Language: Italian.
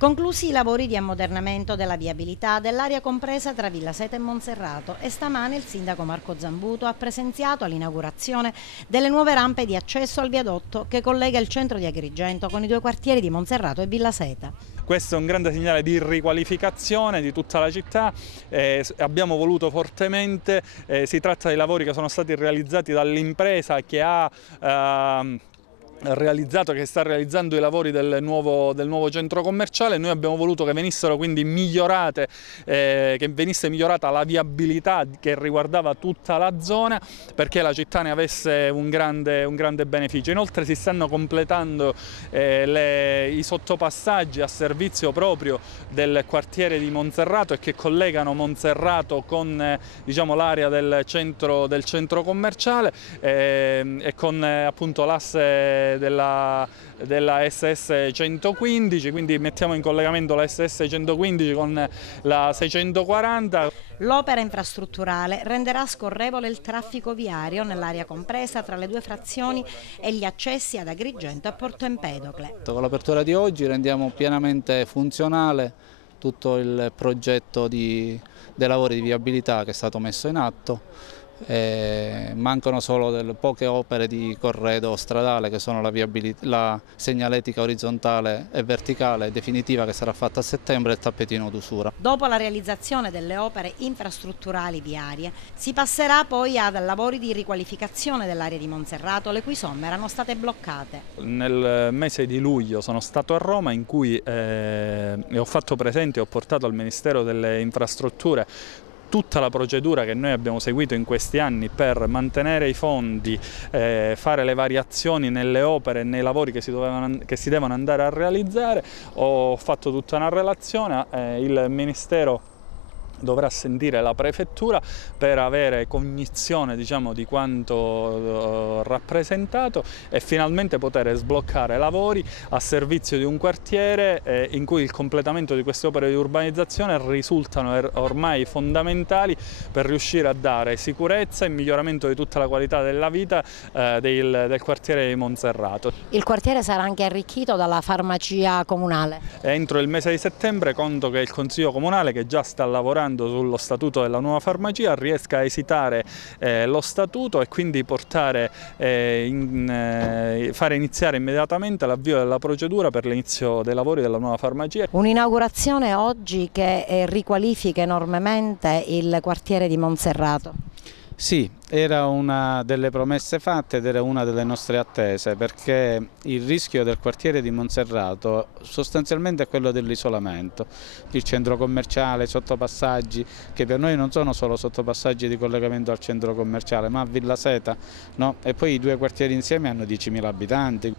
Conclusi i lavori di ammodernamento della viabilità dell'area compresa tra Villa Seta e Monserrato e stamane il sindaco Marco Zambuto ha presenziato all'inaugurazione delle nuove rampe di accesso al viadotto che collega il centro di Agrigento con i due quartieri di Monserrato e Villa Seta. Questo è un grande segnale di riqualificazione di tutta la città, abbiamo voluto fortemente, si tratta di lavori che sono stati realizzati dall'impresa che che sta realizzando i lavori del nuovo centro commerciale. Noi abbiamo voluto che venissero quindi migliorate, che venisse migliorata la viabilità che riguardava tutta la zona, perché la città ne avesse un grande beneficio. Inoltre si stanno completando i sottopassaggi a servizio proprio del quartiere di Monserrato e che collegano Monserrato con l'area del centro commerciale e con appunto l'asse della SS 115, quindi mettiamo in collegamento la SS 115 con la 640. L'opera infrastrutturale renderà scorrevole il traffico viario nell'area compresa tra le due frazioni e gli accessi ad Agrigento e Porto Empedocle. Con l'apertura di oggi rendiamo pienamente funzionale tutto il progetto dei lavori di viabilità che è stato messo in atto. Mancano solo poche opere di corredo stradale che sono la segnaletica orizzontale e verticale definitiva che sarà fatta a settembre e il tappetino d'usura. Dopo la realizzazione delle opere infrastrutturali viarie si passerà poi a lavori di riqualificazione dell'area di Monserrato, le cui somme erano state bloccate. Nel mese di luglio sono stato a Roma in cui ho fatto presente e ho portato al Ministero delle Infrastrutture tutta la procedura che noi abbiamo seguito in questi anni per mantenere i fondi, fare le variazioni nelle opere e nei lavori che si devono andare a realizzare. Ho fatto tutta una relazione, il Ministero dovrà sentire la prefettura per avere cognizione di quanto rappresentato e finalmente poter sbloccare lavori a servizio di un quartiere in cui il completamento di queste opere di urbanizzazione risultano ormai fondamentali per riuscire a dare sicurezza e miglioramento di tutta la qualità della vita del quartiere di Monserrato. Il quartiere sarà anche arricchito dalla farmacia comunale. Entro il mese di settembre conto che il Consiglio Comunale, che già sta lavorando sullo statuto della nuova farmacia, riesca a esitare lo statuto e quindi fare iniziare immediatamente l'avvio della procedura per l'inizio dei lavori della nuova farmacia. Un'inaugurazione oggi che riqualifica enormemente il quartiere di Monserrato. Sì, era una delle promesse fatte ed era una delle nostre attese, perché il rischio del quartiere di Monserrato sostanzialmente è quello dell'isolamento. Il centro commerciale, i sottopassaggi, che per noi non sono solo sottopassaggi di collegamento al centro commerciale, ma a Villa Seta, no? E poi i due quartieri insieme hanno 10.000 abitanti.